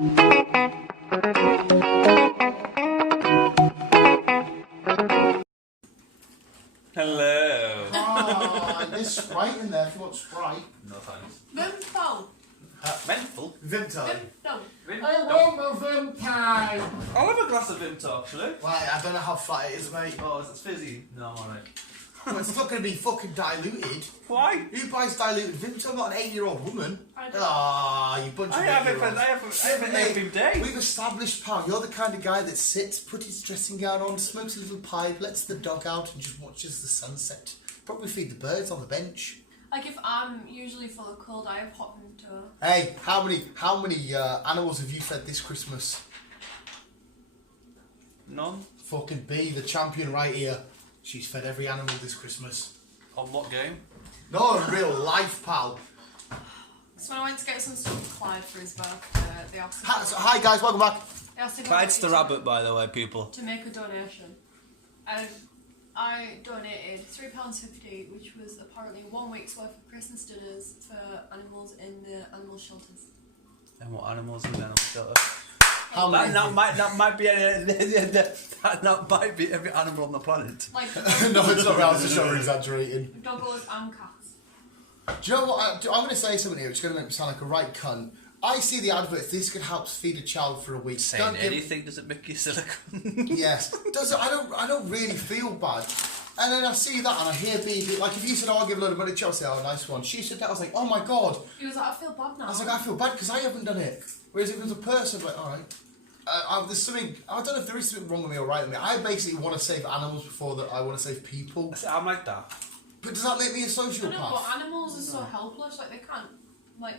Hello. Oh, there's Sprite in there if you want Sprite. No thanks. Vimto. Menthol? Vimto. Vimto. I want my Vimto. I'll have a glass of Vimto actually. Right, I don't know how flat it is, mate. Oh, is it fizzy? No, I'm alright. Well, it's not going to be fucking diluted. Why? Who buys diluted Vimto? I'm not an 8-year-old woman. I do. Ah, you bunch of I have it 8-year-olds. every day. We've established, pal, you're the kind of guy that sits, puts his dressing gown on, smokes a little pipe, lets the dog out and just watches the sunset. Probably feed the birds on the bench. Like if I'm usually full of cold, I have hot Vimto. Hey, how many animals have you fed this Christmas? None. Fucking B, the champion right here. She's fed every animal this Christmas. On what game? No, in real life, pal. So when I went to get some stuff for Clyde for his birthday, they asked Hi guys, welcome back. they asked if I Clyde's the wanted rabbit, by the way, people. to make a donation. And I donated £3.50, which was apparently 1 week's worth of Christmas dinners for animals in the animal shelters. And what animals in the animal shelter? How many? That might be that might be every animal on the planet. Like No, it's not real, I was just over-exaggerating. doggos and cats. Do you know what? I'm going to say something here which is going to make me sound like a right cunt. I see the adverts, this could help feed a child for a week. Saying anything doesn't make you silicone. Yes. I don't really feel bad. And then I see that and I hear BB, like if you said, oh, I'll give a load of money to Chelsea, oh, nice one. She said that, I was like, oh my God. He was like, I feel bad now. I was like, I feel bad because I haven't done it. Whereas if it was a person, like, alright. There's something, I don't know if there is something wrong with me or right with me. I basically want to save animals before that I want to save people. I'm like that. But does that make me a I sociopath? know, but animals are so helpless, like they can't, like,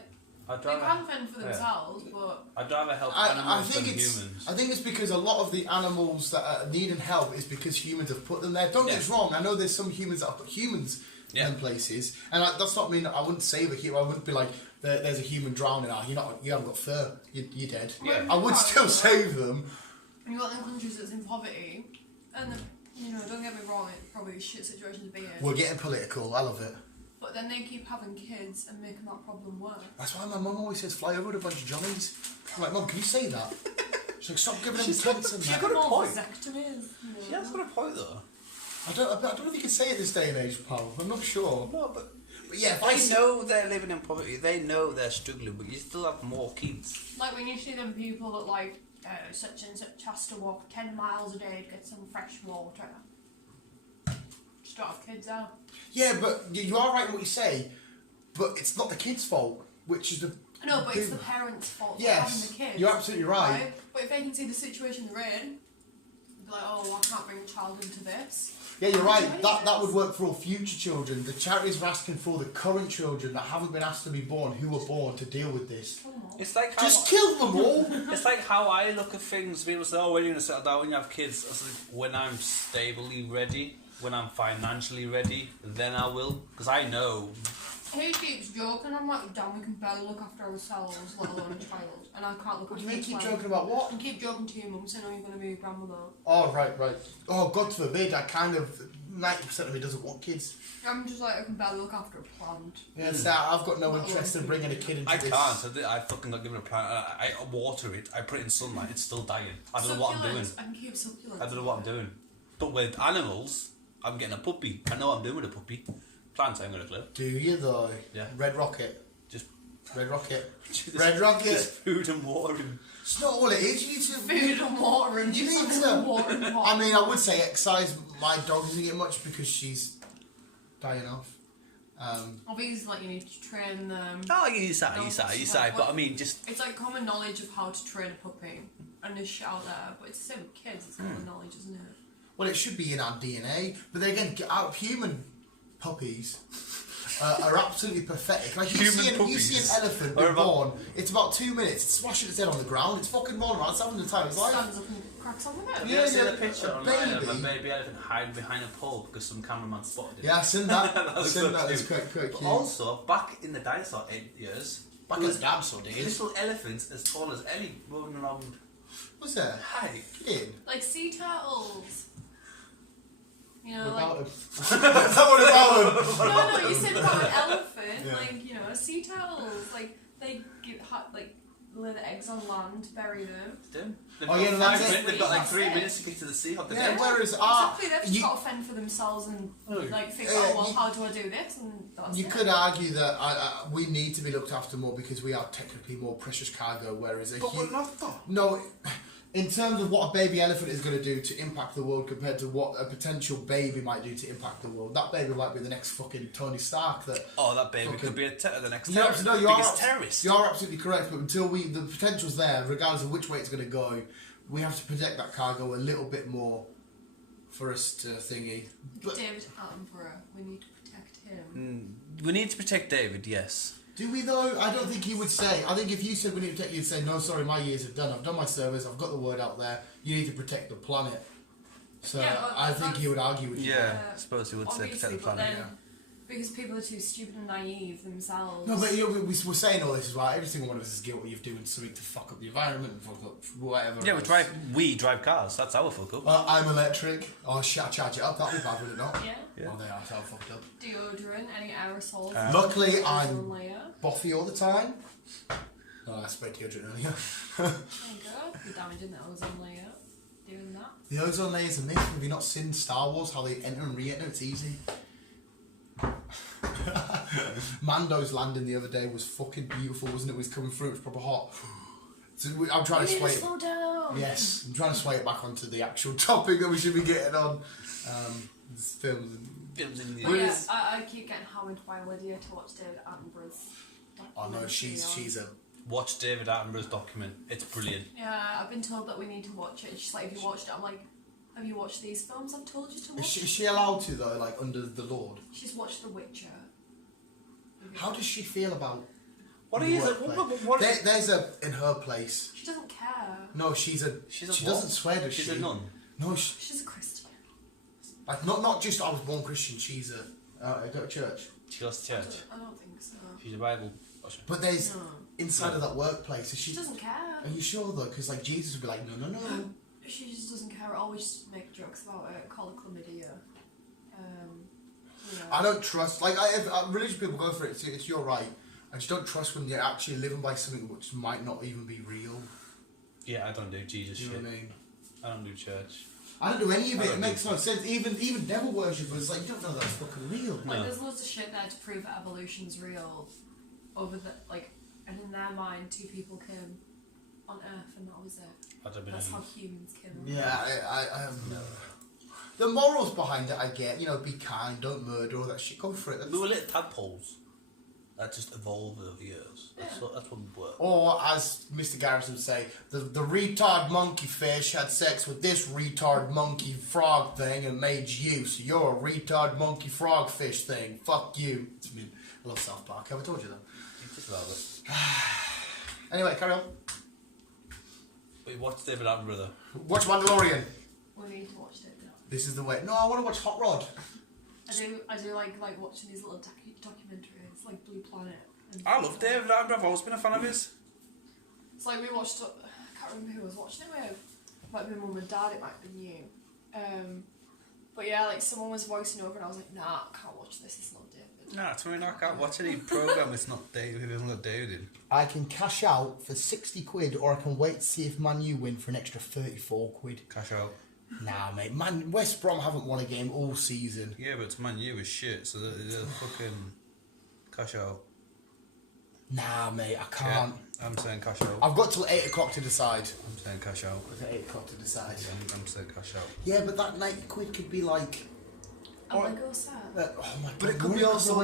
I'd they rather, can fend for themselves, but... I'd rather help I animals think than it's. humans. I think it's because a lot of the animals that are needing help is because humans have put them there. Don't get us wrong. I know there's some humans that have put humans in places, and that's not mean that I wouldn't save a human. I wouldn't be like, there's a human drowning. You haven't got fur. You're dead. Yeah. I would still save them. And you've got them countries that's in poverty, and don't get me wrong, it's probably a shit situation to be in. We're getting political. I love it. But then they keep having kids and making that problem worse. That's why my mum always says fly over with a bunch of Johnnies. I'm like, Mum, can you say that? She's like, stop giving them tents and that. got a point. Vasectomies, She has got a point though. I don't know if you can say it this day and age, pal. I'm not sure. No, but yeah, if they know they're living in poverty. They know they're struggling, but you still have more kids. Like when you see them people that like, such and such has to walk 10 miles a day to get some fresh water. Just don't have kids out. Yeah, but you are right in what you say, but it's not the kid's fault, which is the... No, but it's the parents' fault for Yes, having the kids. you're absolutely right. But if they can see the situation they're in, they'll be like, oh, well, I can't bring a child into this. Yeah, you're right. That would work for all future children. The charities are asking for the current children that haven't been asked to be born, who were born, to deal with this. It's like how Just kill them all! it's like how I look at things. People say, "Oh, when are you gonna settle down when you have kids?" I was like, when I'm stably ready, when I'm financially ready, then I will. Because I know. He keeps joking. I'm like, damn, we can barely look after ourselves, let alone a child. And I can't look What do after you mean a keep child. joking about what? And keep joking to your mum saying, oh, you're going to be a grandmother. Oh, right. Oh, God forbid, I kind of... 90% of me doesn't want kids. I'm just like, I can barely look after a plant. Yeah, so I've got no interest in bringing a kid into this. I fucking not giving a plant. I water it. I put it in sunlight. It's still dying. I don't know what I'm doing. I can keep succulents. I don't know what I'm doing. But with animals, I'm getting a puppy. I know what I'm doing with a puppy. Plants, I ain't got a clue. Do you though? Yeah. Red Rocket. Just Red Rocket. just, Red Rocket. Just food and water. It's not all it is. You need to... Food and water and You just need to... water and water. I mean, I would say exercise. My dog doesn't get much because she's dying off. Obviously, like, you need to train them. Oh, you say. But I mean, just... It's like common knowledge of how to train a puppy. And there's shit out there. But it's the same with kids. It's common knowledge, isn't it? Well, it should be in our DNA. But then again, out of human puppies... are absolutely pathetic. Like you see an elephant being born, it's about 2 minutes, it's smashing its head on the ground, it's fucking rolling around, it's having the time of its life. Stands up and cracks on with it. Have you ever seen a picture a online of a baby. baby elephant hiding behind a pole because some cameraman spotted it? Yeah, I've seen that. That I've was seen so that. It's cute. quite cute. Also, back in the dinosaur years, Back in the dinosaur days. little elephants as tall as Ellie rolling around. Was there? Hi. Get in. Like sea turtles. You know, Without like... him. What about him? No, you said about an elephant. Yeah. Like, sea turtles. Like, they get hot, like... lay the eggs on land, bury them. They've Oh, yeah, that's it. They've got like 3 minutes to get to the sea. Yeah, whereas exactly, they've just got to fend for themselves and like think, oh well, how do I do this? And that's you could argue that we need to be looked after more because we are technically more precious cargo, whereas But we're not though. No, in terms of what a baby elephant is going to do to impact the world compared to what a potential baby might do to impact the world, that baby might be the next fucking Tony Stark. That baby could be the next terrorist. You are absolutely correct, but until the potential's there, regardless of which way it's going to go, we have to protect that cargo a little bit more for us to thingy. But David Attenborough, we need to protect him. We need to protect David, yes. do we though? I don't think he would say. I think if you said we need to protect you, you'd say, no, sorry, my years are done. I've done my service. I've got the word out there. You need to protect the planet. So Yeah, I think he would argue with you. Yeah, I suppose he would say protect the planet. Then, because people are too stupid and naive themselves. No, but we're saying all this is right. Every single one of us is guilty of doing something to fuck up the environment and fuck up whatever. Yeah, else. we drive cars. That's our fuck up. I'm electric. Oh shit, I charge it up. That'll be bad, will it not? Yeah. Oh, they are so fucked up. Deodorant, any aerosols. Luckily, I'm ozone layer. Boffy all the time. Oh, I sprayed deodorant earlier. There you go. You're damaging the ozone layer. Doing that. The ozone layer is amazing. Have you not seen Star Wars? How they enter and re-enter? It's easy. Mando's landing the other day was fucking beautiful, wasn't it? It was coming through. It was proper hot. So I'm trying to sway it. Slow down. Yes, I'm trying to sway it back onto the actual topic that we should be getting on. This films. In the But yeah, I keep getting hammered by Lydia to watch David Attenborough's Oh no, documentary she's on- a. Watch David Attenborough's document. It's brilliant. Yeah, I've been told that we need to watch it. She's like, have you watched it? I'm like, have you watched these films I've told you to watch? Is she allowed to though? Like under the Lord. She's watched The Witcher. How does she feel about? What the is it? workplace? There's a in her place. She doesn't care. No, she what? doesn't swear, does she? She's a nun. No, She's a Christian. like not just I was born Christian. She's I go to church. She goes to church. I don't think so. She's a Bible. But there's No. inside of that workplace. Is She she? doesn't care. Are you sure though? Because like Jesus would be like, no. She just doesn't care. Always make jokes about it. Call it chlamydia. You know. I don't trust. Like religious people go for it. It's your right. I just don't trust when you're actually living by something which might not even be real. Yeah, I don't do Jesus Do you shit. know what I mean? I don't do church. I don't do any of I it. don't It makes do- no sense. Even devil worshippers, like you don't know that's fucking real. Like, No. there's loads of shit there to prove that evolution's real. And in their mind, two people came on Earth, and that was it. I don't That's believe. how humans came. on Yeah, Earth. I have no. The morals behind it, I get. You know, be kind, don't murder, all that shit. Go for it. That's- We were little tadpoles that just evolved over years. That's what we were. Or, as Mr. Garrison would say, the retard monkey fish had sex with this retard monkey frog thing and made you, so you're a retard monkey frog fish thing. Fuck you. I mean, I love South Park. Have I told you that? Just love it. Anyway, carry on. But watch David Attenborough though. Watch Mandalorian. We need to watch it. Yeah. This is the way. No, I want to watch Hot Rod. I do like watching these little documentaries, like Blue Planet. And I love David Attenborough. I've always been a fan of his. It's like we watched. I can't remember who I was watching it with. It might be mum and dad. It might be you. But yeah, like someone was voicing over, and I was like, nah, I can't watch this. It's not David. Nah, to me, I can't watch any program. It's not David. It hasn't got David in. I can cash out for 60 quid, or I can wait to see if Man U win for an extra 34 quid. Cash out. Nah, mate. West Brom haven't won a game all season. Yeah, but it's Man U is shit, so they're fucking cash out. Nah, mate, I can't. Yeah, I'm saying cash out. I've got till 8 o'clock to decide. I'm saying cash out. I've got 8 o'clock to decide. I'm saying cash out. Yeah, but that 90 quid could be like... A Lego set. Oh my God. But it could be also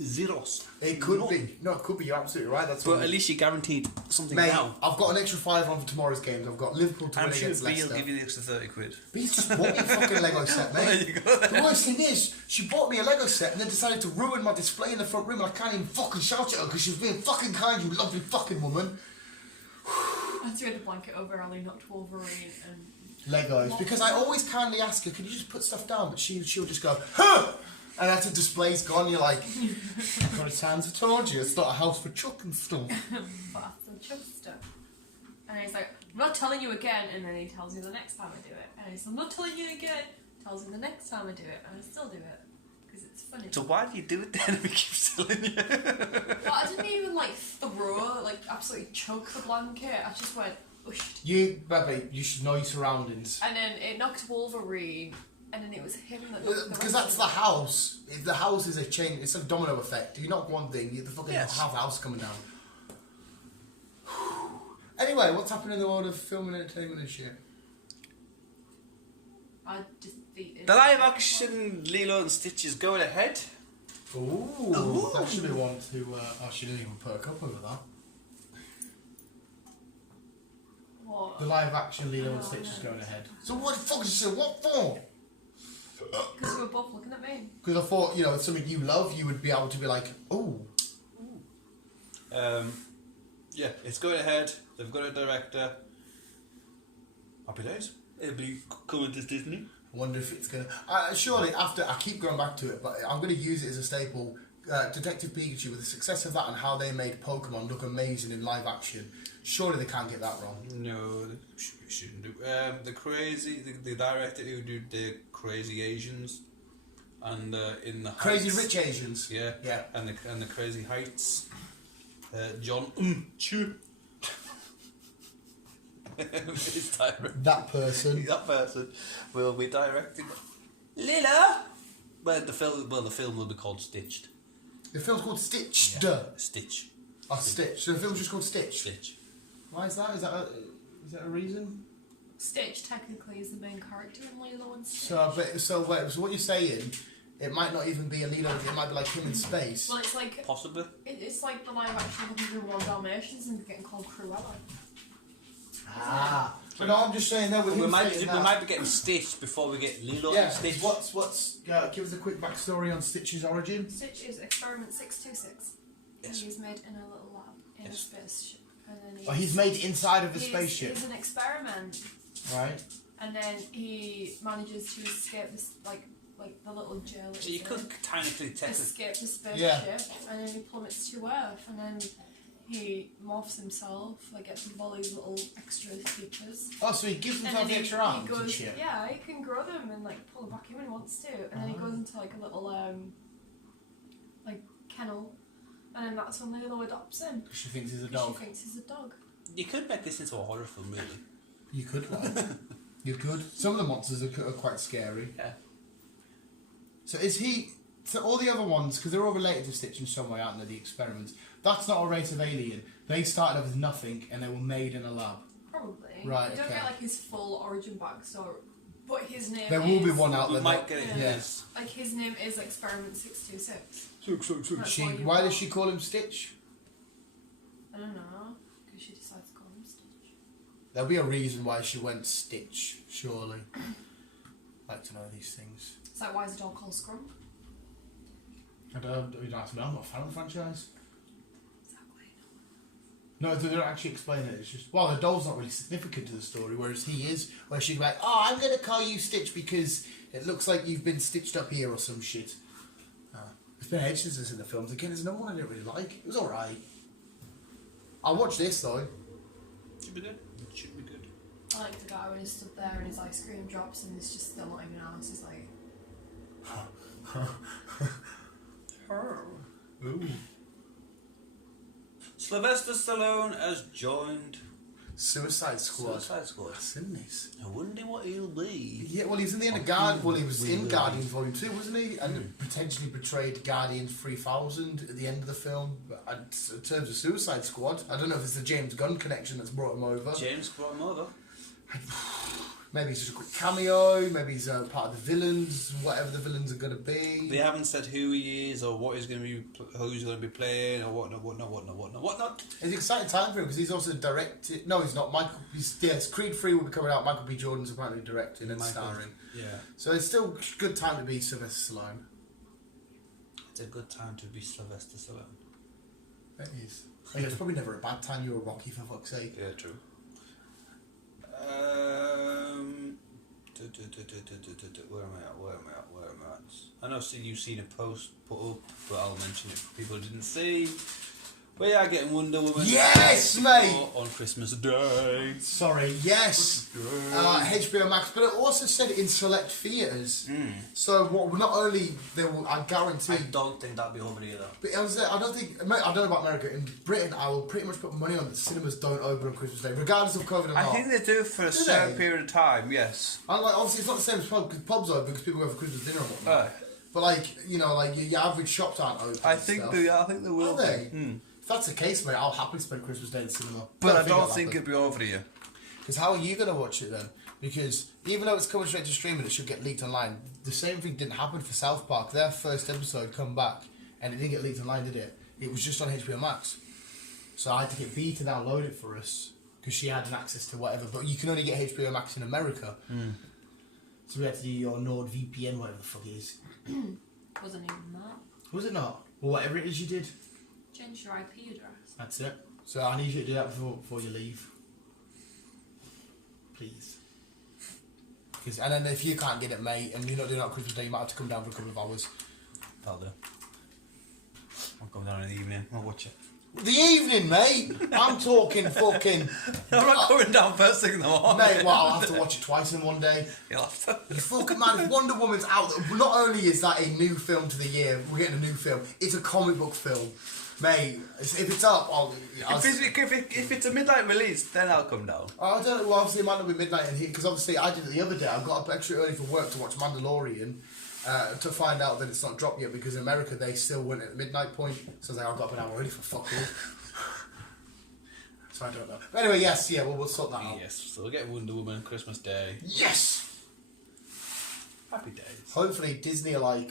zeros. It could be. No, it could be. You're absolutely right. That's But what at least you're guaranteed something Mate, now. I've got an extra 5 on for tomorrow's games. I've got Liverpool to I'm win sure against Bea will Leicester. give you the extra 30 quid. Bea's just bought me a fucking Lego set, mate. There you go. The worst thing is, she bought me a Lego set and then decided to ruin my display in the front room, and I can't even fucking shout at her because she was being fucking kind, you lovely fucking woman. I threw the blanket over Ali, knocked Wolverine, and Legos, because I always kindly ask her, can you just put stuff down? But she'll just go, huh! And after the display's gone, you're like, how many times I told you, it's not a house for chuck and stuff. bath and chub stuff. And he's like, I'm not telling you again, and then he tells you the next time I do it. And he's like, I'm not telling you again, tells you the next time I do it, and I still do it. because it's funny. So why do you do it then if he keeps telling you? Well, I didn't even like throw, like absolutely choke the blanket. I just went, Ushed. Baby, you should know your surroundings. And then it knocked Wolverine, and then it was him that knocked the Because rest that's of the them. house. If the house is a chain, it's a domino effect. You knock one thing, you the fucking Yes. half house coming down. Anyway, what's happening in the world of film and entertainment and shit? I defeated. The live action Lilo and Stitch is going ahead. Ooh. That should be one to. I shouldn't even perk up over that. What? The live action Lilo and Stitch is going ahead. So what the fuck is it? What for? Because we were both looking at me. Because I thought, you know, it's something you love, you would be able to be like, ooh. Yeah, it's going ahead. They've got a director. Happy days. It'll be coming to Disney. I wonder if it's going to... surely, after... I keep going back to it, but I'm going to use it as a staple. Detective Pikachu, with the success of that and how they made Pokemon look amazing in live action, surely they can't get that wrong. No, they shouldn't do. The director who did the Crazy Asians, and in the Crazy Heights, Rich Asians. yeah, Yeah. and the Crazy Heights, John Chu. His director. That person. That person will be directing Lila. But the film will be called Stitched. The film's called Stitched. Yeah. Stitch. Oh, Stitch. So the film's just called Stitch. Stitch. Why is that? Is that a reason? Stitch technically is the main character in Lilo and Stitch. So what you're saying? It might not even be a Lilo. It might be like him in space. Well, it's like Possibly. it's like the live action of 101 Dalmatians and getting called Cruella. Ah. But no, I'm just saying that with We him might saying that. be getting Stitch before we get Lilo Yeah. and Stitch. What's give us a quick backstory on Stitch's origin. Stitch is experiment 626. Yes. He's made in a little lab in a Yes. spaceship. And then Oh, he's made inside of a spaceship, He's an experiment. right? And then he manages to escape this, like the little jail. So you could technically escape the spaceship, Yeah. and then he plummets to Earth, and then he morphs himself, like gets all these little extra features. Oh, so he gives And himself then the extra arms goes, and shit. yeah, he can grow them and like pull them back in when he wants to, and then he goes into like a little like kennel, and then that's when Lilo adopts him. She thinks he's a 'Cause dog. She thinks he's a dog. You could make this into a horror film, really. You could, right? You could. Some of the monsters are quite scary. Yeah. So is he? So all the other ones, because they're all related to Stitch in some way, aren't they? The experiments. That's not a race of alien. They started off with nothing, and they were made in a lab. Probably. Right, You don't okay. get like his full origin backstory, but his name. There will be is- one out We there. might get it in Yeah. this. Like his name is Experiment 626. That's She, why you why got- does she call him Stitch? I don't know, because she decides to call him Stitch. There'll be a reason why she went Stitch, surely. Like to know these things. It's like, why is the dog called Scrum? You don't have to know. I'm not a fan of the franchise. Exactly. No, they don't actually explain it. It's just, well, the doll's not really significant to the story, whereas he is. Where she's like, oh, I'm going to call you Stitch because it looks like you've been stitched up here or some shit. It's been ages since this in the films. Again, there's another one I didn't really like. It was alright. I'll watch this, though. Should be good. It should be good. I like the guy when he stood there and his ice cream drops and it's just still not even out. He's like, Ooh. Sylvester Stallone has joined Suicide Squad. Suicide Squad. That's in this. I wonder what he'll be. Yeah, well, he was in the end of Guardians. Well, he was in Guardians Volume 2, wasn't he? And potentially betrayed Guardians 3000 at the end of the film. But in terms of Suicide Squad, I don't know if it's the James Gunn connection that's brought him over. James brought him over. Maybe it's just a quick cameo. Maybe he's part of the villains, whatever the villains are going to be. They haven't said who he is or what he's going to be, who he's going to be playing or whatnot. It's an exciting time for him because he's also directed. No, he's not. Yes, Creed 3 will be coming out. Michael B. Jordan's apparently directing and starring. Yeah. So it's still a good time to be Sylvester Stallone. It's a good time to be Sylvester Stallone. It is. Oh, yeah, it's probably never a bad time. You're a Rocky, for fuck's sake. Yeah, true. Where am I at? I know you've seen a post put up, but I'll mention it for people who didn't see. We are getting Wonder Woman. Yes, mate! On Christmas Day. Sorry, yes. HBO Max, but it also said in select theatres. So what? Not only they will, I guarantee. I don't think that'll be over here though. But I don't think. I don't know about America. In Britain, I will pretty much put money on that cinemas don't open on Christmas Day, regardless of COVID or not. I think they do for a certain period of time. Yes. And like, obviously, it's not the same as pubs because pubs are open because people go for Christmas dinner and whatnot. But like, you know, like your average shops aren't open. I think they will. Are they? If that's the case, mate, I'll happily spend Christmas Day in the cinema. But I don't think it'll be over here. Because how are you going to watch it then? Because even though it's coming straight to streaming, it should get leaked online. The same thing didn't happen for South Park. Their first episode come back, and it didn't get leaked online, did it? It was just on HBO Max. So I had to get B to download it for us, because she had an access to whatever. But you can only get HBO Max in America. So we had to do your NordVPN, whatever the fuck it is. Wasn't even that. Was it not? Well, whatever it is you did. Change your IP address. That's it. So I need you to do that before you leave. Please. And then if you can't get it, mate, and you're not doing it on Christmas Day, you might have to come down for a couple of hours. That'll do. I'll come down in the evening. I'll watch it. The evening, mate! I'm talking fucking... I'm not coming down first thing in the morning. Mate, well, I'll have to watch it twice in one day. You'll have to. You fucking man, if Wonder Woman's out, not only is that a new film to the year, we're getting a new film, it's a comic book film. Mate, if it's up, if it's a midnight release, then I'll come down. I don't know, well, obviously it might not be midnight in here, because obviously I did it the other day, I got up extra early for work to watch Mandalorian, to find out that it's not dropped yet, because in America they still went at the midnight point, so I was like, I got up an hour early for fuck all. So I don't know. But anyway, yes, yeah, we'll sort that out. Yes, so we'll get Wonder Woman Christmas Day. Yes! Happy days. Hopefully Disney are like,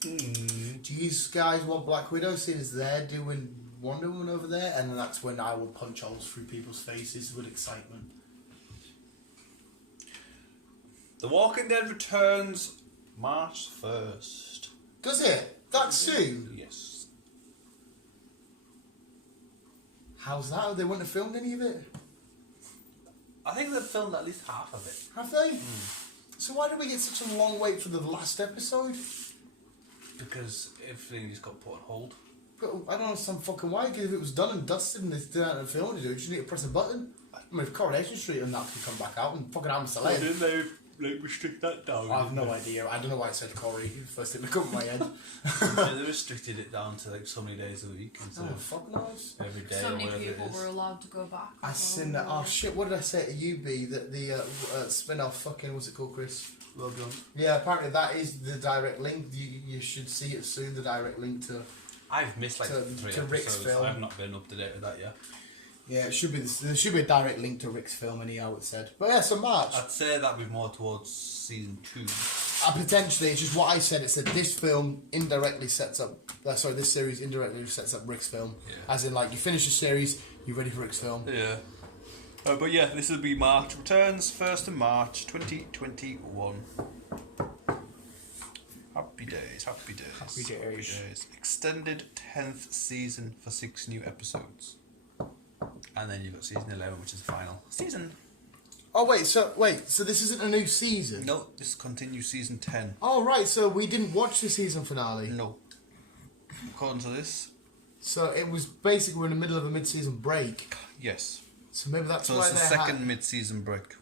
do you guys want Black Widow, seeing as they're doing Wonder Woman over there? And then that's when I will punch holes through people's faces with excitement. The Walking Dead returns March 1st. Does it? That soon? Yes. How's that? They wouldn't have filmed any of it? I think they've filmed at least half of it. Have they? So why did we get such a long wait for the last episode? Because everything just got put on hold. But I don't understand fucking why, because if it was done and dusted and they still hadn't filmed it, you just need to press a button. I mean, if Coronation Street and that can come back out and fucking Hamster Lane. Didn't they restrict that down? I have no idea. I don't know why I said Corey. First thing that come in my head. They restricted it down to like so many days a week instead of fuck knows. every day. So or many whatever people it is. were allowed to go back. I seen that. Oh shit! What did I say to you, B? That the spin-off fucking what's it called, Chris? Well done. Yeah, apparently that is the direct link. You should see it soon. The direct link to. I've missed like three to Rick's episodes. film. I've not been up to date with that yet. Yeah, it should be. There should be a direct link to Rick's film, anyhow. It said. But yeah, so March. I'd say that'd be more towards season 2. Potentially, it's just what I said. It said this film indirectly sets up. This series indirectly sets up Rick's film. Yeah. As in, like, you finish the series, you're ready for Rick's film. Yeah. But yeah, this will be March. Returns 1st of March 2021. Happy days, happy days. Happy days. Extended 10th season for 6 new episodes. And then you've got season 11, which is the final season. Oh wait, so this isn't a new season? No, this continues season 10. Oh right, so we didn't watch the season finale. No. According to this. So it was basically we're in the middle of a mid-season break. Yes. So maybe that's So why it's the second mid-season break.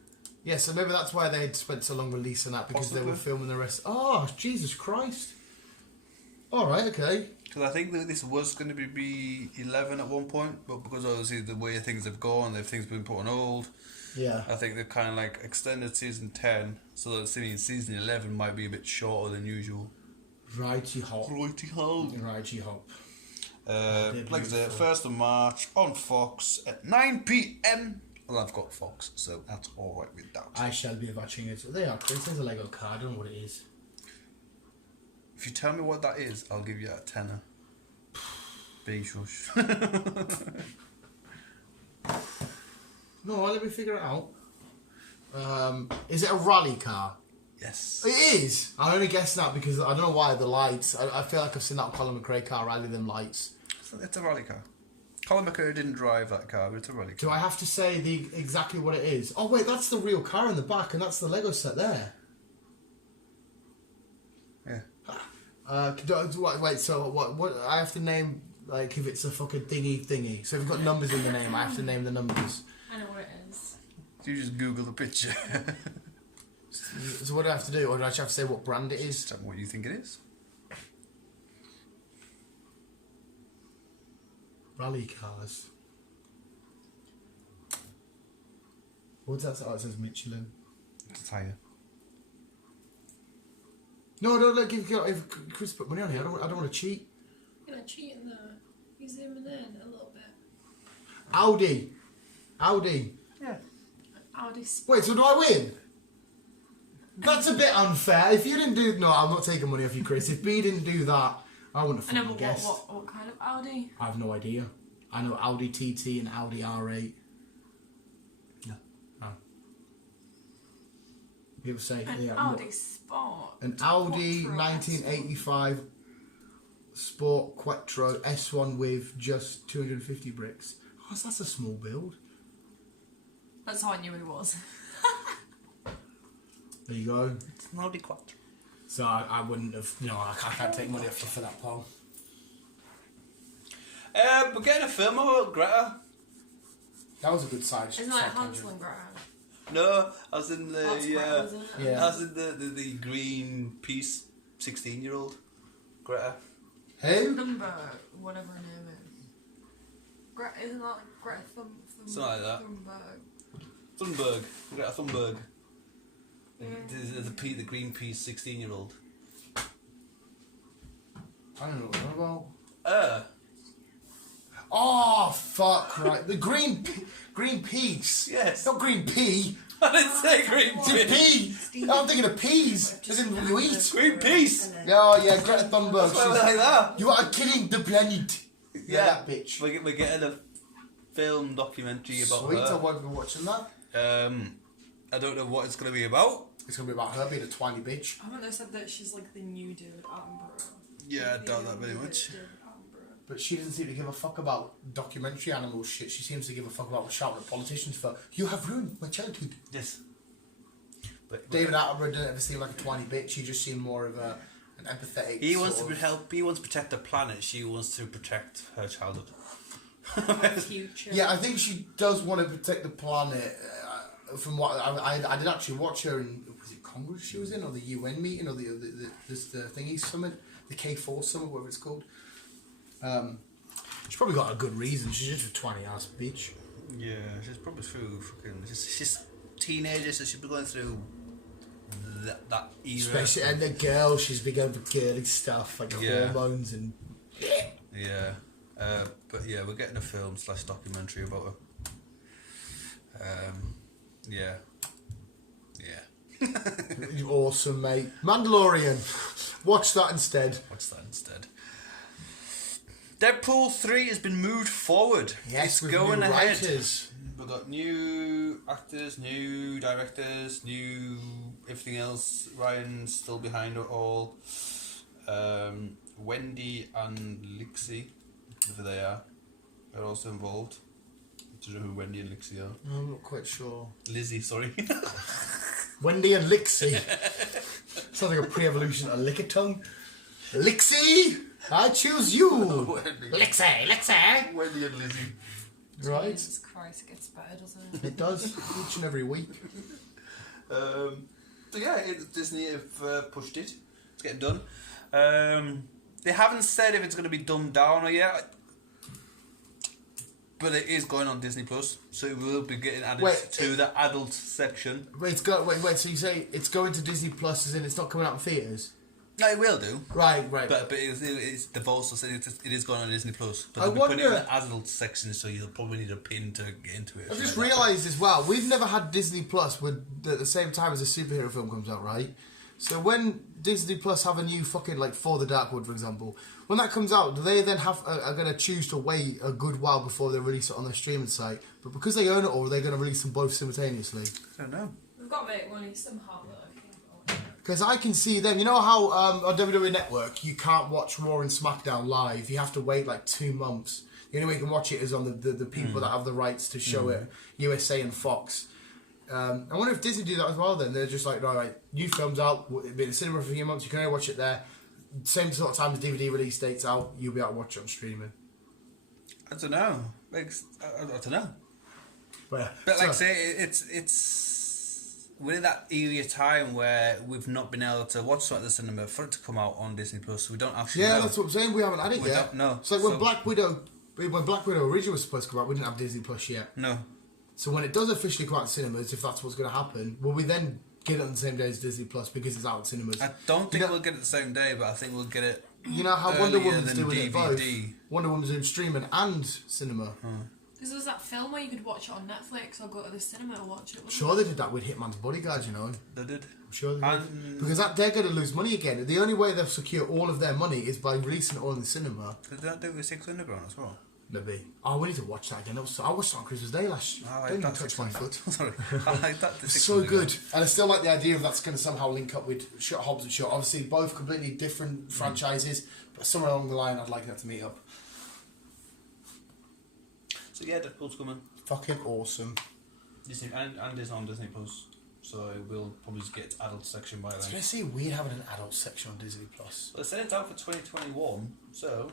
Yeah, so maybe that's why they had spent so long releasing that, because Possibly. they were filming the rest. Oh, Jesus Christ. Alright, okay. Because I think that this was going to be 11 at one point, but because obviously the way things have gone, things been put on hold. Yeah. I think they've kind of like extended season 10, so that season 11 might be a bit shorter than usual. Righty-ho. Righty-ho. Righty-ho. Like I said, 1st of March on Fox at 9 PM. Well, I've got Fox, so that's alright with that. I shall be watching it. They are, Chris. There's a Lego card. I don't know what it is. If you tell me what that is, I'll give you a tenner. Be shush. No, let me figure it out. Is it a rally car? Yes. It is. I only guessed that because I don't know why the lights. I feel like I've seen that Colin McRae car rally them lights. It's a rally car. Colin McRae didn't drive that car, but it's a rally car. Do I have to say exactly what it is? Oh wait, that's the real car in the back, and that's the Lego set there. Yeah. Wait. So what? I have to name Like if it's a fucking thingy. So if you've got numbers in the name, I have to name the numbers. I know what it is. You just Google the picture. So what do I have to do? Or do I actually have to say what brand it is? Tell me what you think it is. Rally cars. What's that? Oh, it says Michelin. It's a tyre. No, don't let if Chris put money on here. I don't want to cheat. You're gonna cheat in there. You zooming in a little bit. Audi. Yeah. Audi. Wait, so do I win? That's a bit unfair. If you didn't do... No, I'm not taking money off you, Chris. If B didn't do that, I wouldn't have I know, fucking but guessed. what kind of Audi? I have no idea. I know Audi TT and Audi R8. No. Oh. People say... An yeah, Audi Sport. An Audi Quattro 1985 Sport Quattro S1 with just 250 bricks. Oh, that's a small build. That's how I knew it was. There you go. It's an Audi Quattro. So I wouldn't have... No, I can't take money off for that poll. We're getting a film about Greta. That was a good side. Isn't that Hansel and Gretel? No, I was in the That's Gretel, isn't it? Yeah. I was in the Greenpeace 16-year-old Greta. Who? Thunberg, whatever her name is. Isn't that like Greta Something like that. Thunberg. Greta Thunberg. Yeah. The Greenpeace 16-year-old. I don't know what you're about. Uh, Oh, fuck, right. The green peas. Yes. Not green pea. I didn't say It's Greenpeace. pea. I'm thinking of peas. As in you eat. Greenpeace. Oh, yeah, Greta Thunberg. That's why I was like that. You are killing the planet. Yeah, that bitch. We're getting a film documentary about Sweet, I her. won't be watching that. I don't know what it's going to be about. It's going to be about her being a twiny bitch. Haven't they said that she's like the new David Attenborough? Yeah, I The doubt that very new much. David Attenborough. But she doesn't seem to give a fuck about documentary animal shit. She seems to give a fuck about shouting at politicians for, you have ruined my childhood. Yes. But David Attenborough didn't ever seem like a twiny bitch. He just seemed more of an empathetic. he wants sort to of- help. He wants to protect the planet. She wants to protect her childhood. Future. Yeah, I think she does want to protect the planet. From what I did actually watch her in, was it Congress she was in, or the UN meeting, or the thingy summit, the K4 summit, whatever it's called. She's probably got a good reason. She's just a twany ass bitch. Yeah, she's probably through fucking. She's teenager, so she'll be going through that era. Especially and the girl, she's big over girly stuff like Yeah. hormones and. Yeah, but yeah, we're getting a film / documentary about her. Yeah. Awesome, mate. Mandalorian. Watch that instead. What's that instead? Deadpool 3 has been moved forward. Yes, it's with going new ahead. writers. We've got new actors, new directors, new everything else. Ryan's still behind it all. Wendy and Lixie, whoever they are also involved. Do you know who Wendy and Lixie are? I'm not quite sure. Lizzie, sorry. Wendy and Lixie. Sounds like a pre-evolution of lick a tongue. Lixie, I choose you. Lixie. Wendy and Lizzie. Right. Jesus Christ, it gets better, doesn't it? It does each and every week. So yeah, Disney have pushed it. It's getting done. They haven't said if it's going to be dumbed down or yet, but it is going on Disney Plus, so it will be getting added to the adult section. Wait. So you say it's going to Disney Plus, as in it's not coming out in theaters? No, it will do. Right. But they've also said it is going on Disney Plus. But I they'll be putting it in wonder- the adult section, so you'll probably need a pin to get into it. I've just realised as well, we've never had Disney Plus at the same time as a superhero film comes out, right? So when Disney Plus have a new fucking, like, For the Darkwood, for example, when that comes out, do they then are going to choose to wait a good while before they release it on their streaming site? But because they own it all, are they going to release them both simultaneously? I don't know. We've got to make money somehow, though. Because I can see them. You know how on WWE Network you can't watch Raw and SmackDown live? You have to wait like 2 months. The only way you can watch it is on the people that have the rights to show it, USA and Fox. I wonder if Disney do that as well then. They're just like, right, new film's out, it'll be in the cinema for a few months, you can only watch it there. Same sort of time as DVD release date's out, you'll be able to watch it on streaming. I don't know. Like, I don't know. But like I say, it's we're in that era of time where we've not been able to watch something at the cinema for it to come out on Disney Plus. We don't actually. Yeah, know. that's what I'm saying. We haven't had it We yet. don't know. It's like when Black Widow originally was supposed to come out, we didn't have Disney Plus yet. No. So when it does officially come out in cinemas, if that's what's going to happen, will we then get it on the same day as Disney Plus because it's out in cinemas? I don't think we'll get it the same day, but I think we'll get it. You know how Wonder earlier Woman's than doing it both. DVD. Wonder Woman's doing streaming and cinema. Because there was that film where you could watch it on Netflix or go to the cinema and watch it. I'm sure they did that with Hitman's Bodyguard, you know. They did. I'm sure they did. Because they're going to lose money again. The only way they'll secure all of their money is by releasing it all in the cinema. Did that do with Six Underground as well? Maybe. Oh, we need to watch that again. I watched that on Christmas Day last year. Don't even touch my foot. Sorry. I like that. It's so good. And I still like the idea of that's going to somehow link up with Hobbs and Shaw. Obviously, both completely different franchises, but somewhere along the line, I'd like that to meet up. So yeah, Deadpool's coming. Fucking awesome. Disney and is on Disney Plus, so we'll probably just get its adult section by then. I was going to say weird having an adult section on Disney Plus. Well, they said it's out for 2021, so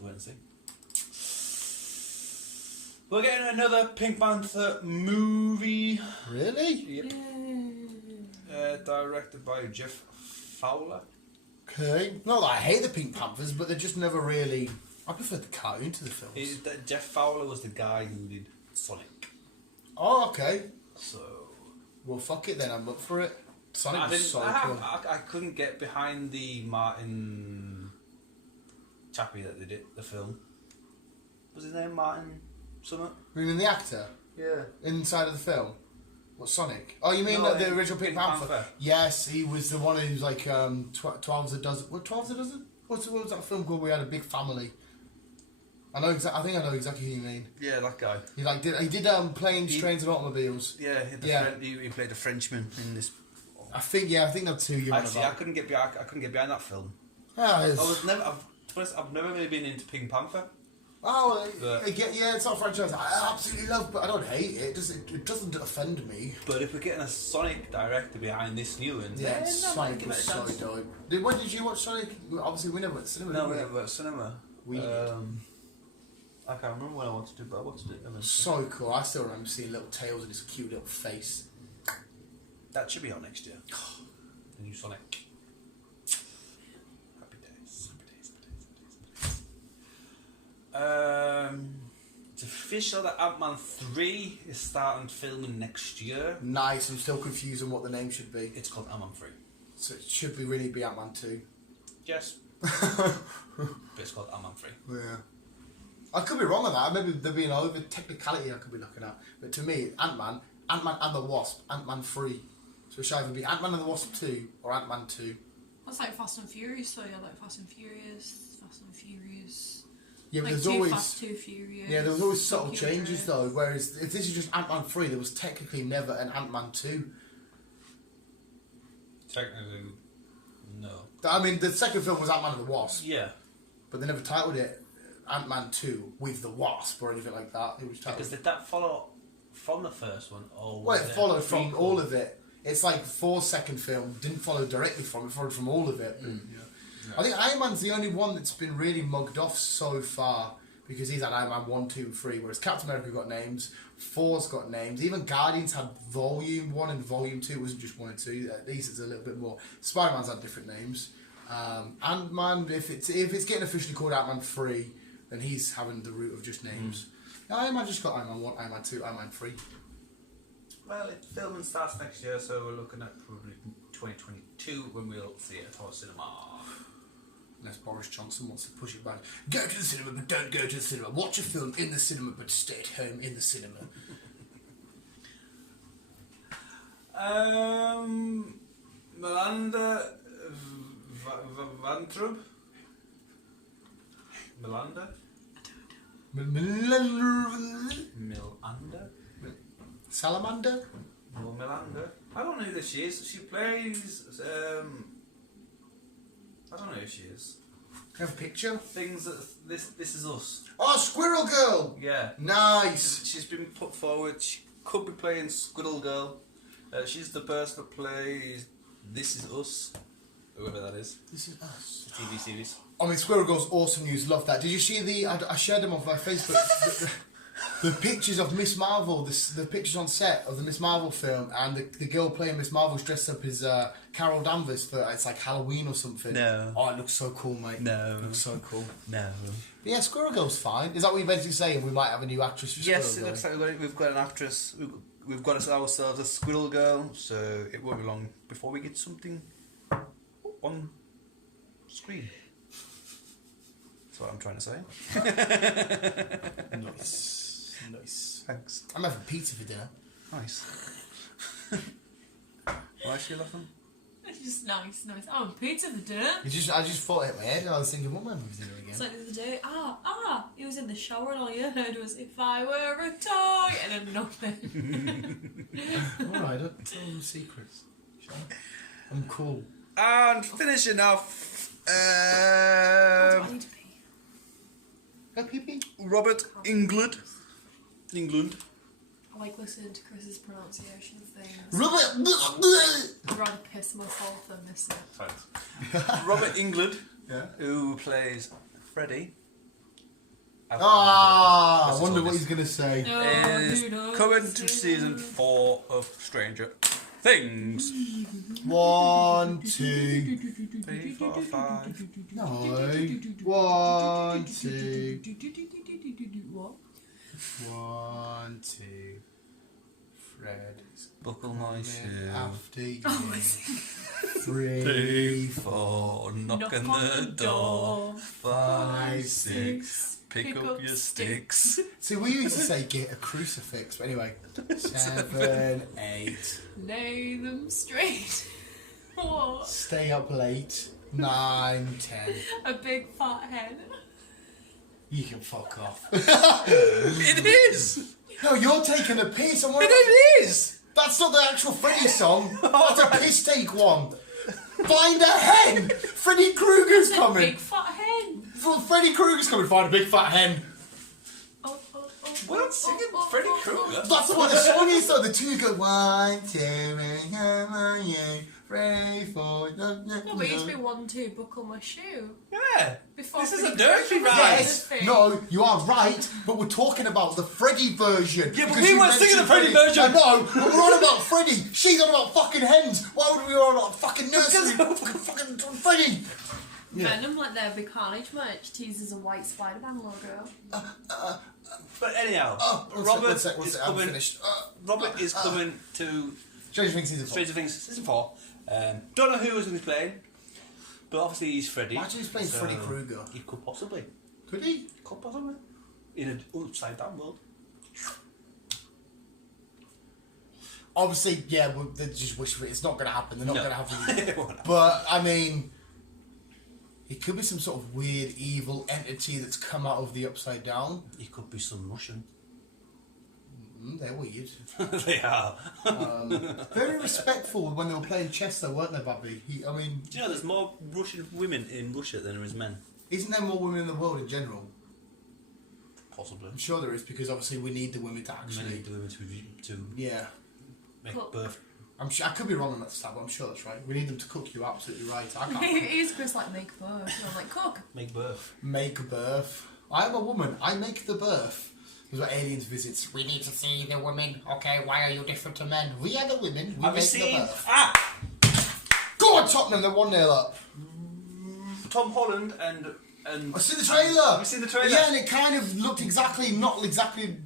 wait and see. We're getting another Pink Panther movie. Really? Yep. Directed by Jeff Fowler. Okay. Not that I hate the Pink Panthers, but they're just never really. I prefer the cartoon to the films. Jeff Fowler was the guy who did Sonic. Oh, okay. So. Well, fuck it then. I'm up for it. Sonic was so cool. I couldn't get behind the Martin chappie that did it, the film. Was his name Martin something? You mean the actor? Yeah. Inside of the film? What, Sonic? Oh, you mean No, the original Pink Panther? Panther? Yes, he was the one who's like 12's a dozen. What, 12's a dozen? What was that film called where he had a big family? I think I know exactly who you mean. Yeah, that guy. He did Planes, Trains and Automobiles. Yeah, he played a Frenchman in this. I think that's who you're on Actually, about. I couldn't get behind that film. Ah, I've never really been into Pink Panther. Oh, yeah, it's not a franchise I absolutely love, but I don't hate it. It doesn't offend me. But if we're getting a Sonic director behind this new one, yeah, then Sonic was so dope. When did you watch Sonic? Obviously, we never went to cinema. No, we never went to cinema. We I can't remember when I watched it, but I watched it. So cool. I still remember seeing little Tails and his cute little face. That should be out next year. The new Sonic. Happy days. It's official that Ant-Man 3 is starting filming next year. Nice. I'm still confused on what the name should be. It's called Ant-Man 3. So it should really be Ant-Man 2. Yes. But it's called Ant-Man 3. Yeah. I could be wrong on that. Maybe there being over technicality I could be looking at. But to me, Ant-Man and the Wasp, Ant-Man 3. So it should either be Ant-Man and the Wasp 2 or Ant-Man 2. That's like Fast and Furious, so yeah, like Fast and Furious. Yeah, but like there's Too always Fast, Too Furious. Yeah, there was always subtle Tokyo changes Drift. though. Whereas if this is just Ant-Man 3, there was technically never an Ant-Man 2. Technically, no. I mean, the second film was Ant-Man and the Wasp. Yeah. But they never titled it Ant-Man 2 with the Wasp or anything like that. It was titled... Because did that follow from the first one? Or Well, it was followed a from prequel? all of it. It's like 4-second film, didn't follow directly from it, followed from all of it. Yeah. I think Iron Man's the only one that's been really mugged off so far because he's had Iron Man 1, 2 and 3, whereas Captain America got names, Thor's got names, even Guardians had Volume 1 and Volume 2, it wasn't just 1 and 2, at least it's a little bit more. Spider-Man's had different names. Ant-Man, if it's getting officially called Ant-Man 3, then he's having the route of just names. Iron Man just got Iron Man 1, Iron Man 2, Iron Man 3. Well, filming starts next year, so we're looking at probably 2022 when we'll see it at our cinema. Unless Boris Johnson wants to push it back. Go to the cinema, but don't go to the cinema. Watch a film in the cinema, but stay at home in the cinema. Melanda Vantrub? Melanda? Melanda? Salamander? No, Melanda. I don't know who she is. She plays. I don't know who she is. Have a picture? Things that this is us. Oh, Squirrel Girl! Yeah. Nice! She's been put forward. She could be playing Squirrel Girl. She's the person that plays This Is Us. Whoever that is. This is us. The TV series. I mean, Squirrel Girl's awesome news. Love that. Did you see I shared them on my Facebook. The pictures of Miss Marvel, the pictures on set of the Miss Marvel film, and the girl playing Miss Marvel's dressed up as Carol Danvers for it's like Halloween or something. No. Oh, it looks so cool, mate. No. It looks so cool. No. But yeah, Squirrel Girl's fine. Is that what you're basically saying? We might have a new actress for Squirrel Yes, it Girl? looks like we've got an actress. We've got ourselves a Squirrel Girl, so it won't be long before we get something on screen. That's what I'm trying to say. Nice. Thanks. I'm having pizza for dinner. Nice. Why is she laughing? It's just nice. Oh, pizza for dinner. I just thought it hit my head and I was thinking, what am I having for dinner again? It's like the other day, he was in the shower and all you heard was, if I were a toy, and then nothing. Alright, don't tell them secrets. Shall I? I'm cool. And finishing off, What do I need to pee? Go pee-pee. Robert Englund. I like listening to Chris's pronunciation of things. Robert. I'd rather piss myself than miss it. Thanks. Robert Englund, Yeah. who plays Freddy. I wonder what he's going to say. Is coming to season 4 of Stranger Things. 1, 2, 3, 4, 5. no. 1, 2, What? 1, 2. Fred is Buckle my shoe. after you. Oh, I see. 3, 4, knock on on the door. 5, 6, pick up your sticks. See, we used to say get a crucifix, but anyway. 7, 8. Lay them straight. What? Stay up late. 9, 10. A big fat hen. You can fuck off. It is! No, you're taking a piss. And It is! That's not the actual Freddy song. That's a piss take one. Find a hen. Freddy Krueger's A coming. big fat hen. Well, Freddy Krueger's coming. Find a big fat hen. We're not singing Freddy Krueger. That's what the song is though. The two go 1, 2, and come on you. 3, 4. No, but it used to be 1, 2, buckle my shoe. Yeah. Before This is Freddy a dirty Krueger was ride. Yes. a thing. No, you are right, but we're talking about the Freddy version. Yeah, but Because we you weren't singing the mentioned Freddy version. I know, but we're on about Freddy. She's on about fucking hens. Why would we be on about fucking nursery? fucking Freddy. Yeah. Venom, like their big carnage merch, teases a white Spider-Man logo. But anyhow, Robert Robert is coming to Stranger Things season 4. Stranger Things season 4. Don't know who is going to be playing, but obviously he's Freddy. Imagine he's playing Freddy Krueger. He could possibly. Could he? Could possibly. In an upside down world. Obviously, yeah, they just wish for it. It's not going to happen. They're not going to have It won't happen. But, I mean, it could be some sort of weird, evil entity that's come out of the upside down. He could be some Russian. They're weird. They are. Very respectful when they were playing chess, though, weren't they, Bobby? I mean, Do you know there's more Russian women in Russia than there is men? isn't there more women in the world in general? Possibly. I'm sure there is, because obviously we need the women to Men actually... need the women to Yeah. make Cook. birth. I'm sure, I could be wrong on that stat, but I'm sure that's right. We need them to cook. You're absolutely right. I can't It is Chris like make birth. And I'm like, cook. Make birth. make a birth. I am a woman. I make the birth. Because when aliens visits, we need to see the women. Okay, why are you different to men? We are the women. We Have you make the seen... birth. Go Go on, Tottenham. They're 1-0 up. Tom Holland and... I see the trailer. Have you seen the trailer? Yeah, and it kind of looked not exactly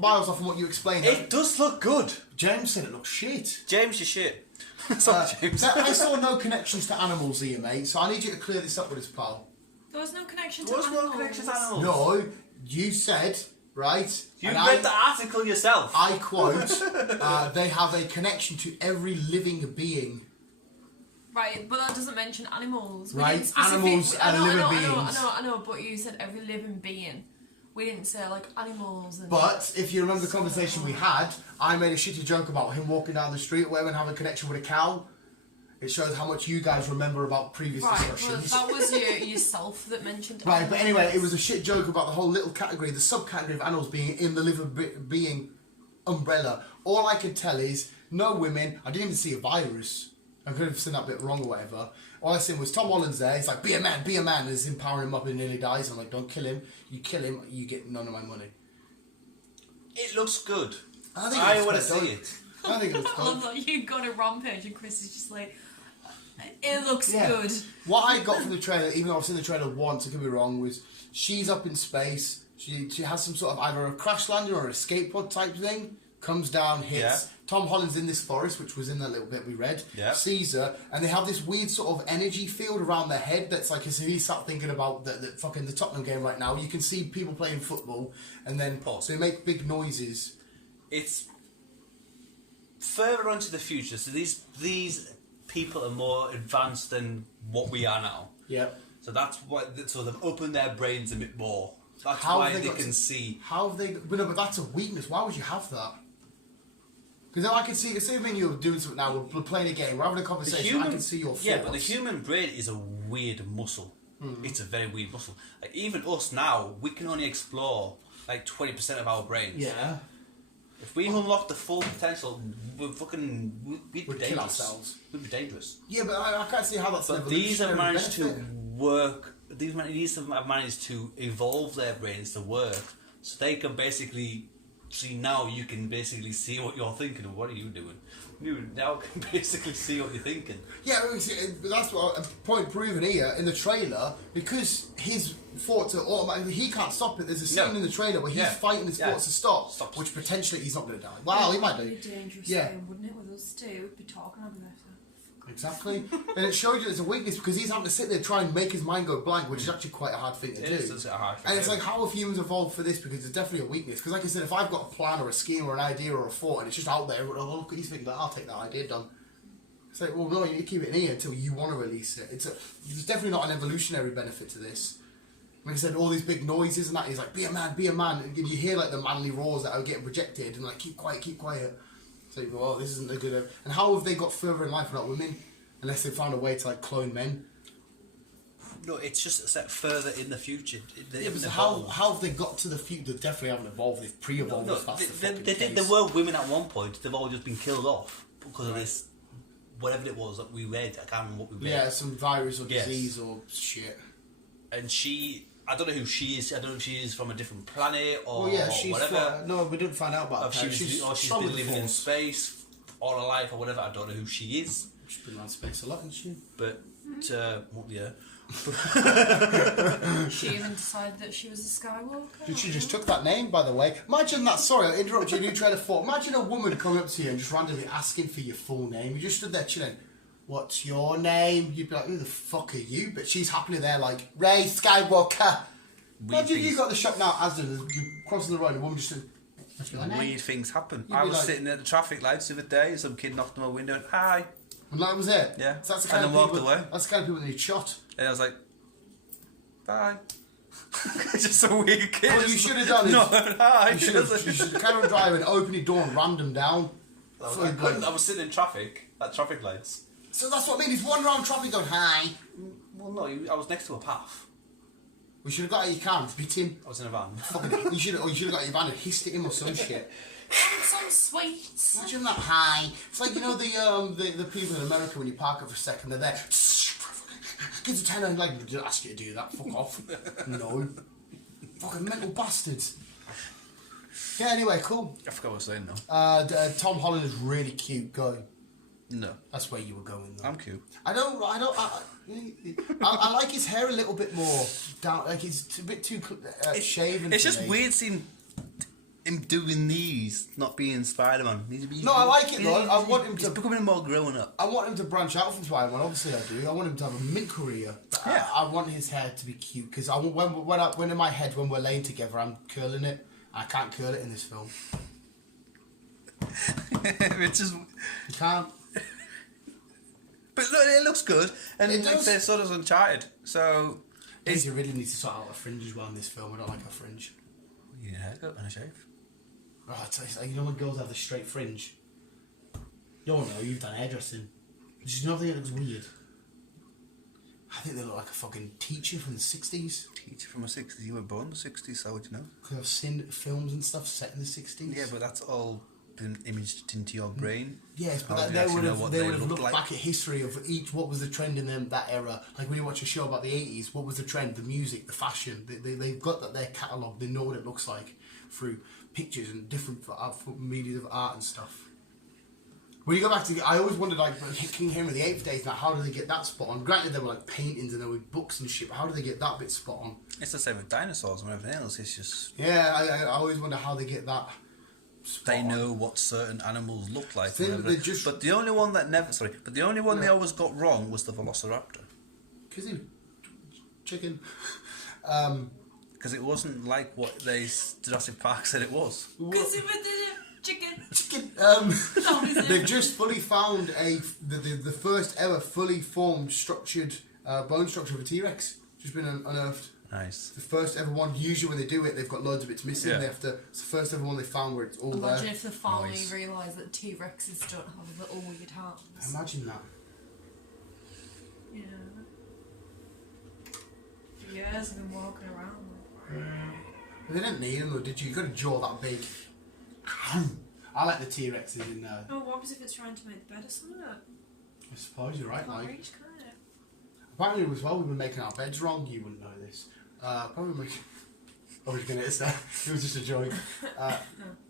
miles off from what you explained. It does look good. James said it looked shit. James, you shit. Sorry, James. I saw no connections to animals here, mate, so I need you to clear this up with us, pal. There was no connection There to was animals. no connection to animals. No, you said, right? You and read the article yourself. I quote, they have a connection to every living being. Right, but that doesn't mention animals. We Right, didn't specific- animals I and know, living I know, beings. I know, but you said every living being. We didn't say like animals and... But if you remember the conversation we had, I made a shitty joke about him walking down the street where and having a connection with a cow. It shows how much you guys remember about previous Right, but discussions. that was yourself that mentioned Right, animals. but anyway, it was a shit joke about the whole little category, the subcategory of animals being in the living being umbrella. All I could tell is, no women, I didn't even see a virus. I could have seen that bit wrong or whatever. All I seen was Tom Holland's there. He's like, be a man, and he's empowering him up and he nearly dies. I'm like, don't kill him. You kill him, you get none of my money. It looks good. I want to see it. I think it looks I love good. that you got a rampage and Chris is just like, it looks good. What I got from the trailer, even though I've seen the trailer once, I could be wrong, was she's up in space. She has some sort of either a crash landing or a skateboard type thing. Comes down, hits. Yeah. Tom Holland's in this forest, which was in that little bit we read. Yeah. Sees her, and they have this weird sort of energy field around their head that's like, as if he start thinking about the fucking the Tottenham game right now. You can see people playing football, and then they make big noises. It's further on to the future, so these people are more advanced than what we are now. Yeah. So that's why. So they've opened their brains a bit more. That's How why have they got can to- see. How have they? But no, but that's a weakness. Why would you have that? Because I can see, say when you're doing something now, we're playing a game, we're having a conversation, I can see your thoughts. Yeah, but the human brain is a weird muscle. It's a very weird muscle. Like even us now, we can only explore like 20% of our brains. Yeah. If we unlock the full potential, we'd be We'd dangerous. kill ourselves. We'd be dangerous. Yeah, but I can't see how that's an But these have evolutionary managed benefit. to work. These have managed to evolve their brains to work, so they can basically see. Now you can basically see what you're thinking. And what are you doing? You now can basically see what you're thinking. Yeah, but that's what a point proven here in the trailer, because his thoughts are automatically, he can't stop it. There's a scene in the trailer where he's fighting his thoughts to stop, Stops. which potentially he's not going to die. Well, he might do. It'd be a dangerous Yeah. game, wouldn't it, with us two? We'd be talking over there. Exactly. And it shows you there's a weakness because he's having to sit there try and make his mind go blank, which is actually quite a hard thing to do. It's a hard thing And it's to like, do. how have humans evolved for this? Because it's definitely a weakness. Because like I said, if I've got a plan or a scheme or an idea or a thought and it's just out there, well, look at you thinking that, I'll take that idea, done. It's like, well, no, you need to keep it in here until you want to release it. There's definitely not an evolutionary benefit to this. Like I said, all these big noises and that, he's like, be a man, be a man. And you hear like the manly roars that are getting projected and like, keep quiet, keep quiet. So you go, oh, this isn't a good... And how have they got further in life without women? Unless they found a way to like clone men. No, it's just a step further in the future. They haven't So evolved. how have they got to the future? They definitely haven't evolved. They've pre-evolved. No, if that's the fucking there case. were women at one point. They've all just been killed off because of this, whatever it was that we read. I can't remember what we read. Yeah, some virus or Yes. disease or shit. And I don't know who she is. I don't know if she is from a different planet or, Well, yeah, she's whatever. no, we didn't find out about Or her. she's strong been with the living in Force. space all her life or whatever. I don't know who she is. She's been around space a lot, hasn't she? But, well, yeah. She even decided that she was a Skywalker. She just took that name, by the way. Imagine that. Sorry, I interrupted you. New trailer thought. Imagine a woman coming up to you and just randomly asking for your full name. You just stood there chilling. What's your name? You'd be like, who the fuck are you? But she's happily there, like Ray Skywalker. Imagine you got the shop now, Asden. You crossing the road, and a woman just said, "What's your name?" Weird things happen. You'd I be was like- sitting at the traffic lights the other day and some kid knocked on my window and, hi. And that was it. Yeah. So that's the And kind of then walked people, away. That's the kind of people that need shot. And I was like, bye. Just a weird kid. What you should have done is no, hi. you should have carried on driving, open your door, and rammed them down. I was sitting in traffic at traffic lights. So that's what I mean. He's wandering around traffic going, "Hi." Well, no, I was next to a path. We should have got out your car and beat him. I was in a van. Fucking, you should have got your van and hissed at him or some shit. Some sweets. Imagine that high. It's like, you know, the people in America when you park it for a second, they're there. Gives a tenner and like, didn't ask you to do that. Fuck off. No. Fucking mental bastards. Yeah. Anyway, cool. I forgot what I was saying now. Tom Holland is really cute. Go. No. That's where you were going though. I'm cute. I like his hair a little bit more down. Like it's a bit too shaven. It's for just me. weird seeing him doing these, not being Spider-Man. No, I like it though. I want him He's to. becoming more grown up. I want him to branch out from Spider-Man. Obviously, I do. I want him to have a mid career. But Yeah. I want his hair to be cute because when in my head when we're laying together, I'm curling it. I can't curl it in this film. It's just. You can't. But look, it looks good, and It like I does. say, so does Uncharted. So Daisy really needs to sort out a fringe as well in this film. I don't like her fringe. you need a haircut and a shave. Oh, it's like, you know when girls have the straight fringe? You don't know, you've done hairdressing. Did you not think it looks weird? I think they look like a fucking teacher from the 60s. Teacher from the 60s. You were born in the 60s, so would you know? Because I've seen films and stuff set in the 60s. Yeah, but that's all been imaged into your brain. Yes, but How do you they actually would know have what they they would have look looked like? back at history of each what was the trend in them that era. Like when you watch a show about the 80s, what was the trend? The music, the fashion. They've got that their catalogue. They know what it looks like through pictures and different media of art and stuff. When you go back to, I always wondered like King Henry VIII days. Now, how do they get that spot on? Granted, there were like paintings and there were books and shit. But how do they get that bit spot on? It's the same with dinosaurs and everything else. It's just Yeah, I always wonder how they get that. they know what certain animals look like. Think and they whatever. just- But the only one that never, sorry, but the only one they always got wrong was the Velociraptor. Because he chicken. Because it wasn't like what they Jurassic Park said it was. Because it was chicken. Chicken. That was it. They've just fully found the first ever fully formed structured bone structure of a T-Rex. Just been unearthed. Nice. The first ever one. Usually when they do it, they've got loads of bits missing. Yeah. They have to. It's the first ever one they found where it's all Imagine there. if the family Nice. realised that T-Rexes don't have little weird hands. Imagine that. Yeah. For years I've been walking around. But they didn't need them though, did you? You got a jaw that big. I like the T-Rexes in there. Oh, what happens if it's trying to make the bed or something? I suppose you're right, Can't like. reach, can it? Apparently as well, we've been making our beds wrong. You wouldn't know this. Probably making... I was going to say it was just a joke.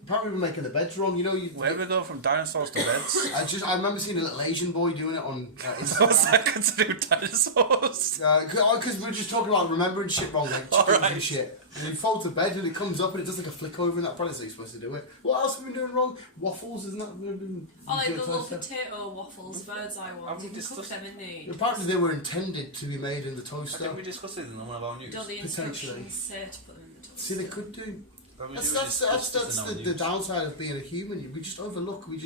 Apparently we're making the beds wrong. You know, Where do we go from dinosaurs to beds? I remember seeing a little Asian boy doing it on What's Instagram. that got to do with dinosaurs? Because we're just talking about remembering shit wrong, like chickens Alright. and shit. And you fold to bed and it comes up and it does like a flick over, and that probably you're supposed to do it. What else have we been doing wrong? Waffles, isn't that? We've been I like doing the little toaster. potato waffles, bird's eye ones. Haven't You we can cook discussed- them in the... Apparently they were intended to be made in the I toaster. think we discussed it in one of our news. Don't the Potentially. instructions say to put them in the toaster? See, they could do. But we That's do discuss this in our the news. downside of being a human. We just overlook. We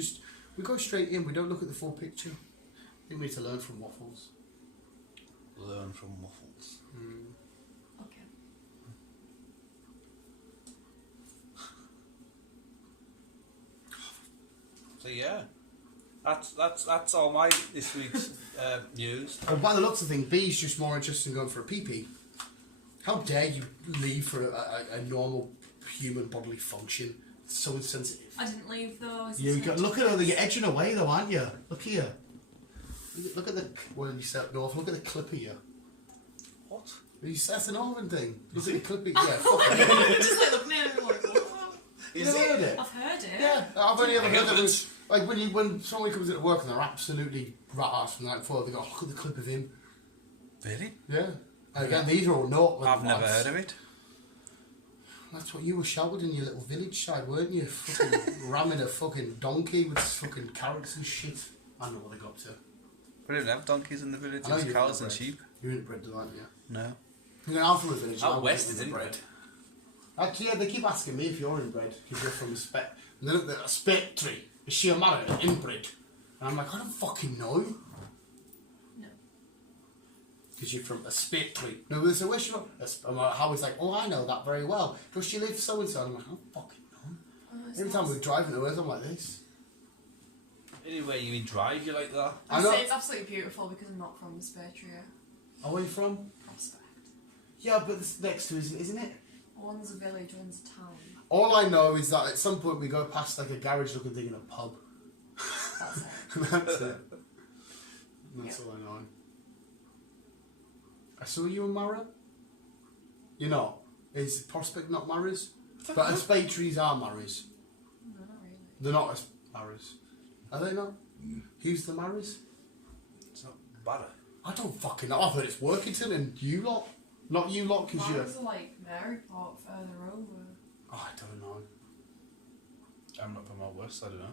go straight in. We don't look at the full picture. I think we need to learn from waffles. Learn from waffles. Okay. So yeah, that's all my this week's news. And by the looks of things, B's just more interested in going for a pee-pee. How dare you leave for a normal human bodily function? It's so insensitive. I didn't leave though. Look at her. You're edging away though, aren't you? Look here. Look at the. What did you say up north? Look at the clip here. What? That's an Northern thing. Look at the clip. Yeah, fuck it. Just like looking at it like, what? You never heard it? I've heard it. Yeah, I've only ever I heard haven't. it. Like when somebody comes into work and they're absolutely rat-ass from the night before, they go, oh, look at the clip of him. Really? Yeah. And again, these are all not. I've never heard of it. That's what you were shouted in your little village side, weren't you? Fucking ramming a fucking donkey with fucking carrots and shit. I know what they got up to. We didn't have donkeys in the village. I know It was you're cows and inbred. sheep. You're inbred, aren't you? No. You know, I'm from a village. Out I'm west is inbred. inbred. Actually, yeah, they keep asking me if you're inbred because you're from a spec. And they look at a spectre. Is she a man or inbred? And I'm like, I don't fucking know. No. Because you're from a spectre. No, but they say, where's she from? I'm like, how is like, oh, I know that very well. Because she lives so and so. I'm like, I don't fucking know. Oh, Every time we're driving to hers, I'm like this. Anyway, you drive, you like that? I I know. say it's absolutely beautiful because I'm not from the Spatria. Oh, where are you from? Prospect. Yeah, but it's next to us, isn't it? One's a village, one's a town. All I know is that at some point we go past like a garage looking thing in a pub. That's it. That's it. That's all I know. I saw you in Mara. You're not. Is Prospect not Maras? But Spade trees are Maras. No, not really. They're not as Maras. Are they not? Who's the Maras? It's not bad. I don't fucking know. I've heard it's Workington and you lot. Not you lot, because you're... Mines are like Maryport further over. Oh, I don't know. I'm not from out west, I don't know.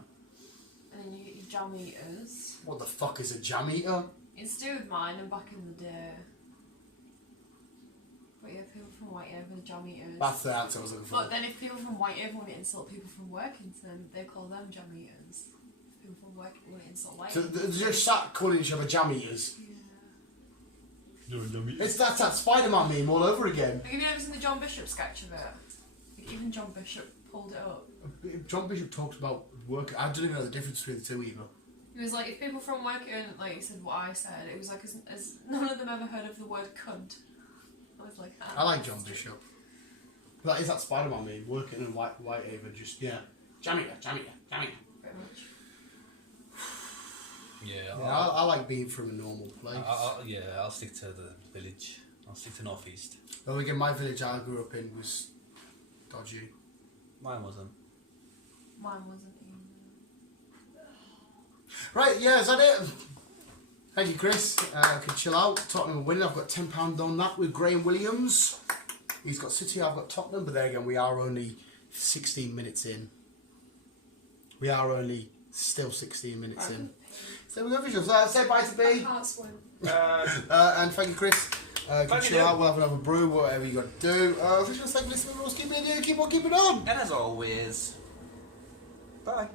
And then you get your jam eaters. What the fuck is a jam eater? It's to do with mine and back in the day. But yeah, people from Whitehaven are jam eaters. That's the answer I was looking for. But then if people from Whitehaven want to insult people from Workington, they call them jam eaters. People from Workington want to insult So Whitehaven. they're just sat calling each other jam eaters. Yeah. It's that Spider-Man meme all over again. Like, have you ever seen the John Bishop sketch of it? Like, even John Bishop pulled it up. John Bishop talks about work. I don't even know the difference between the two either. He was like, if people from Workington like said what I said, it was like, as none of them ever heard of the word cunt. I was like, I like John Bishop. That is that Spider-Man meme. Working in Whitehaven, just yeah, jam eater, jam eater. Pretty much. Yeah, I like being from a normal place. I'll stick to the village. I'll stick to North East. Though again, my village I grew up in was dodgy. Mine wasn't. Mine wasn't either. Right, yeah, is that it? Thank you, Chris. I can chill out. Tottenham are winning. I've got £10 on that with Graham Williams. He's got City, I've got Tottenham, but then again, we are only 16 minutes in. We are only still 16 minutes in. So we're going to say bye to B. I can't swim. And thank you, Chris. Can chill out. We'll have another brew, whatever you got to do. Just thank you for listening. We'll keep on keeping on. And as always, bye.